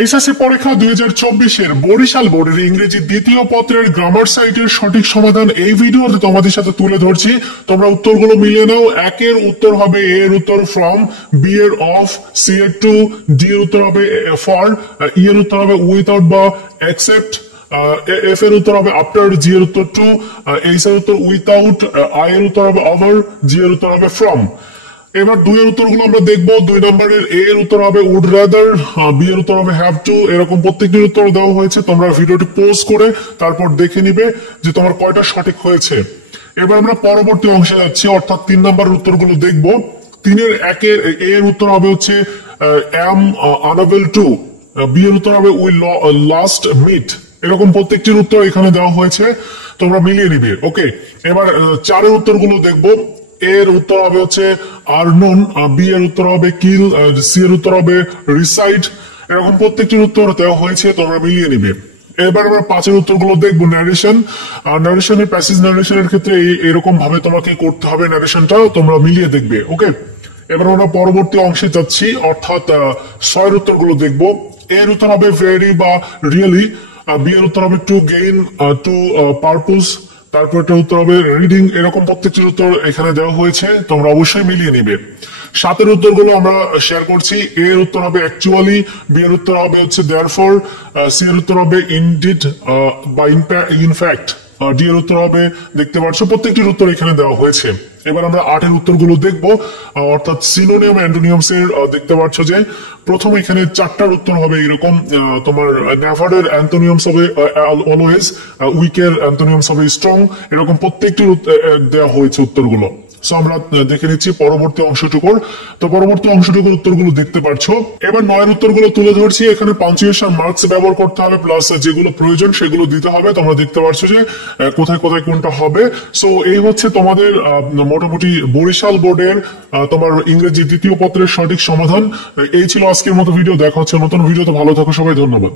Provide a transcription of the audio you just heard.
HSC পরীক্ষা 2024-এর বরিশাল বোর্ডের ইংরেজি দ্বিতীয় পত্রের গ্রামার সাইটের সঠিক সমাধান এই ভিডিওতে তোমাদের সাথে তুলে ধরছি। তোমরা উত্তরগুলো মিলিয়ে নাও। একের উত্তর হবে এ এর উত্তর ফ্রম, বি এর অফ, সি এর টু, ডি এর উত্তর হবে ফর, ই এর উত্তর হবে উইথাউট বা এক্সেপ্ট, এফ এর উত্তর হবে আফটার, জি এর উত্তর টু, এইচ এর উত্তর উইথাউট, আই এর উত্তর হবে ওভার, জি এর উত্তর হবে ফ্রম। এবার দুই এর উত্তরগুলো আমরা দেখবো। 2 নম্বরের এ এর উত্তর হবে উড রাদার, বি এর উত্তর হবে হ্যাভ টু। এরকম প্রত্যেকটির উত্তর দেওয়া হয়েছে। তোমরা ভিডিওটি পজ করে তারপর দেখে নিবে যে তোমার কয়টা সঠিক হয়েছে। এবার আমরা পরবর্তী অংশে যাচ্ছি, অর্থাৎ 3 নম্বরের উত্তরগুলো দেখবো। 3-এর একের এ এর উত্তর হবে হচ্ছে অ্যাম আনএবল টু, বি এর উত্তর হবে উই লাস্ট মিট। এরকম প্রত্যেকটির উত্তর এখানে দেওয়া হয়েছে, তোমরা মিলিয়ে নিবে। ওকে, এবার 4-এর উত্তরগুলো দেখবো। এর উত্তর হবে হচ্ছে আর নোন, বি এর উত্তর হবে কিল, সি এর উত্তর হবে রিসাইড। এরকম প্রত্যেকটির উত্তর দেওয়া হয়েছে, তোমরা মিলিয়ে নিবে। এবার আমরা 5-এর উত্তরগুলো দেখবো। ন্যারেশন, ন্যারেশনের প্যাসেজ ন্যারেশনের ক্ষেত্রে এরকম ভাবে তোমাকে করতে হবে ন্যারেশনটা, তোমরা মিলিয়ে দেখবে। ওকে, এবার আমরা পরবর্তী অংশে যাচ্ছি, অর্থাৎ 6-এর উত্তরগুলো দেখবো। এর উত্তর হবে ভেরি বা রিয়েলি, বি এর উত্তর হবে টু গেইন, টু পারপোজ, তারপর একটা উত্তর হবে রিডিং। এরকম প্রত্যেকটির উত্তর এখানে দেওয়া হয়েছে, তোমরা অবশ্যই মিলিয়ে নিবে। 7-এর উত্তরগুলো আমরা শেয়ার করছি। এ এর উত্তর হবে অ্যাকচুয়ালি, বি এর উত্তর হবে হচ্ছে দেয়ারফর, সি এর উত্তর হবে ইনডিড বা ইনফ্যাক্ট, ডি এর উত্তর হবে দেখতে পাচ্ছ। প্রত্যেকটির উত্তর এখানে দেওয়া হয়েছে। এবার আমরা 8-এর উত্তরগুলো দেখবো, অর্থাৎ সিনোনিয়াম অ্যান্টোনিয়ামস এর দেখতে পাচ্ছ যে প্রথম এখানে 4টার উত্তর হবে এরকম। তোমার নেভারের অ্যান্টোনিয়ামস হবে অলওয়েজ, উইকের অ্যান্টোনিয়ামস হবে স্ট্রং। এরকম প্রত্যেকটির দেওয়া হয়েছে উত্তরগুলো। সো আমরা দেখে নিচ্ছি পরবর্তী অংশটুকুর। তো পরবর্তী অংশটুকুর উত্তরগুলো দেখতে পাচ্ছ। এবার 9-এর উত্তরগুলো তুলে ধরছি। এখানে পাঞ্চুয়েশন মার্কস ব্যবহার করতে হবে, প্লাস যেগুলো প্রয়োজন সেগুলো দিতে হবে। তোমরা দেখতে পাচ্ছ যে কোথায় কোথায় কোনটা হবে। সো এই হচ্ছে তোমাদের মোটামুটি বরিশাল বোর্ডের তোমার ইংরেজি দ্বিতীয় পত্রের সঠিক সমাধান। এই ছিল আজকের মতো ভিডিও। দেখা হচ্ছে নতুন ভিডিওতে। ভালো থাকো সবাই, ধন্যবাদ।